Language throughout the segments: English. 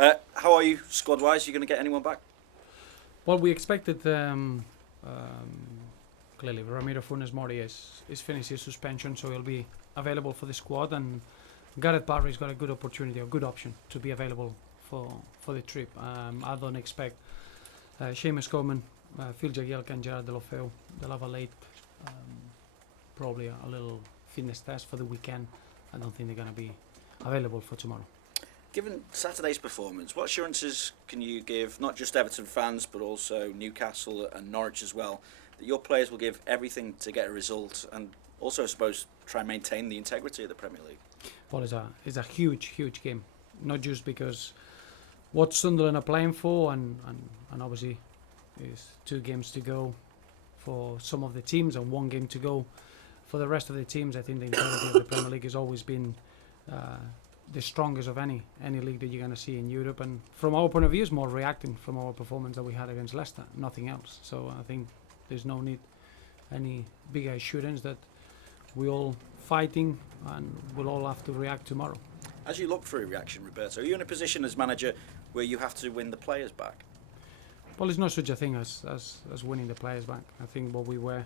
How are you squad-wise? You going to get anyone back? Well, we expected clearly Ramiro Funes Mori is finished his suspension, so he'll be available for the squad, and Gareth Barry's got a good opportunity, a good option to be available for the trip. I don't expect Seamus Coleman, Phil Jagielka and Gerard Deulofeu, they'll have a late, probably a little fitness test for the weekend. I don't think they're going to be available for tomorrow. Given Saturday's performance, what assurances can you give, not just Everton fans, but also Newcastle and Norwich as well, that your players will give everything to get a result and also, I suppose, try and maintain the integrity of the Premier League? Well, it's a huge game, not just because what Sunderland are playing for, and obviously is 2 games to go for some of the teams and 1 game to go for the rest of the teams. I think the integrity of the Premier League has always been the strongest of any league that you're going to see in Europe, and from our point of view, it's more reacting from our performance that we had against Leicester, nothing else. So I think there's no need any bigger assurance that we're all fighting and we'll all have to react tomorrow. As you look for a reaction, Roberto, are you in a position as manager where you have to win the players back? Well, there's no such a thing as winning the players back. I think what we were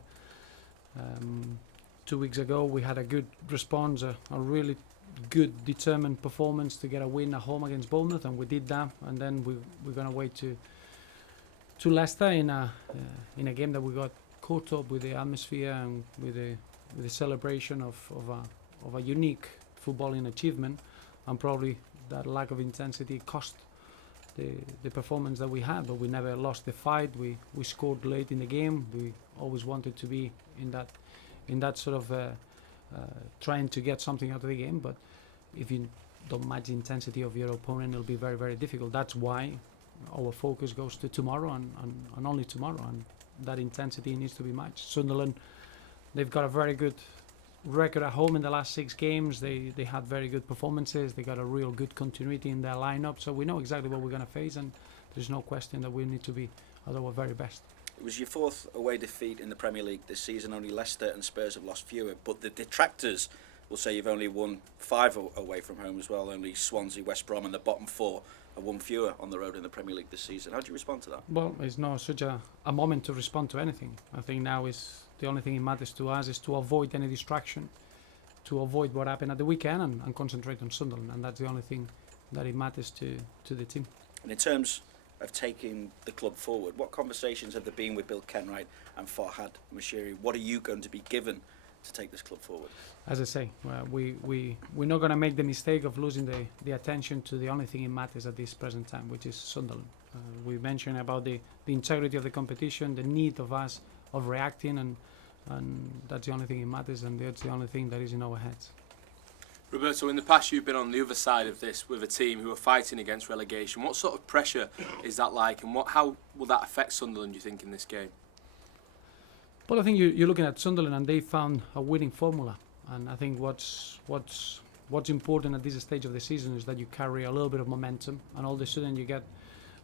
2 weeks ago, we had a good response, a really good determined performance to get a win at home against Bournemouth, and we did that. And then we're going to wait to Leicester in a game that we got caught up with the atmosphere and with the celebration of a unique footballing achievement, and probably that lack of intensity cost the performance that we had. But we never lost the fight. We scored late in the game. We always wanted to be in that sort of trying to get something out of the game, but if you don't match the intensity of your opponent, it'll be very, very difficult. That's why our focus goes to tomorrow and only tomorrow, and that intensity needs to be matched. Sunderland, they've got a very good record at home in the last 6 games. They had very good performances. They got a real good continuity in their lineup, so we know exactly what we're going to face, and there's no question that we need to be at our very best. It was your 4th away defeat in the Premier League this season. Only Leicester and Spurs have lost fewer, but the detractors will say you've only won 5 away from home as well. Only Swansea, West Brom and the bottom 4 have won fewer on the road in the Premier League this season. How do you respond to that? Well, it's not such a moment to respond to anything. I think now is the only thing that matters to us is to avoid any distraction, to avoid what happened at the weekend, and concentrate on Sunderland, and that's the only thing that it matters to the team. And in terms of taking the club forward, what conversations have there been with Bill Kenwright and Farhad Moshiri? What are you going to be given to take this club forward? As I say, we're not going to make the mistake of losing the attention to the only thing that matters at this present time, which is Sunderland. We mentioned about the integrity of the competition, the need of us of reacting, and that's the only thing that matters, and that's the only thing that is in our heads. Roberto, in the past you've been on the other side of this with a team who are fighting against relegation. What sort of pressure is that like, and how will that affect Sunderland, do you think, in this game? Well, I think you're looking at Sunderland, and they found a winning formula, and I think what's important at this stage of the season is that you carry a little bit of momentum, and all of a sudden you get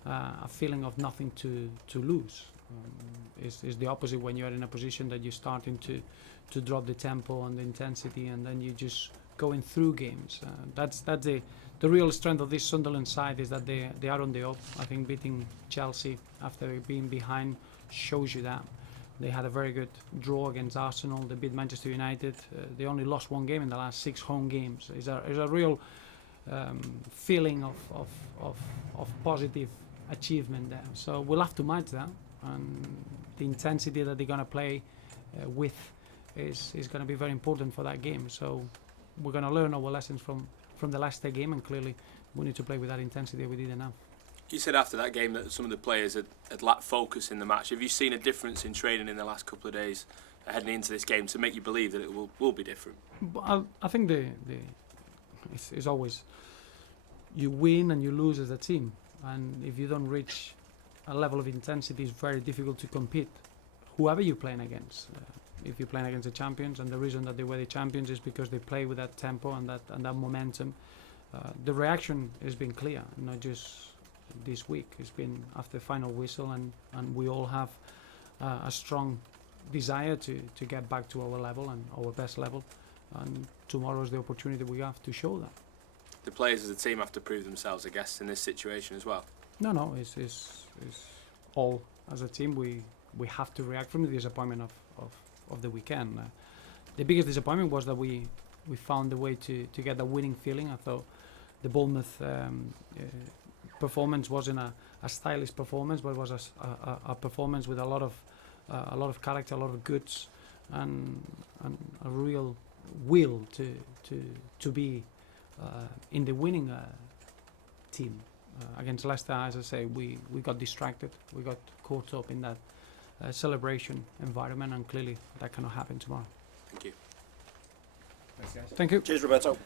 a feeling of nothing to lose. It's the opposite when you're in a position that you're starting to drop the tempo and the intensity, and then you just going through games. That's the real strength of this Sunderland side, is that they are on the up. I think beating Chelsea after being behind shows you that. They had a very good draw against Arsenal. They beat Manchester United. They only lost 1 game in the last 6 home games. It's a real feeling of positive achievement there. So we'll have to match that, and the intensity that they're going to play with is going to be very important for that game. So we're going to learn our lessons from the Leicester game, and clearly we need to play with that intensity we did now. You said after that game that some of the players had lacked focus in the match. Have you seen a difference in training in the last couple of days heading into this game to make you believe that it will be different? But I think it's always you win and you lose as a team, and if you don't reach a level of intensity, it's very difficult to compete, whoever you're playing against. If you're playing against the champions, and the reason that they were the champions is because they play with that tempo and that momentum. The reaction has been clear, not just this week. It's been after the final whistle, and we all have a strong desire to get back to our level and our best level, and tomorrow is the opportunity we have to show that. the players as a team have to prove themselves, I guess, in this situation as well. No, it's all as a team we have to react from the disappointment of the weekend. The biggest disappointment was that we found a way to get the winning feeling. I thought the Bournemouth performance wasn't a stylish performance, but it was a performance with a lot of character, a lot of goods, and a real will to be in the winning team. Against Leicester, as I say, we got distracted, we got caught up in that celebration environment, and clearly that cannot happen tomorrow. Thank you. Thanks, guys. Thank you. Cheers, Roberto.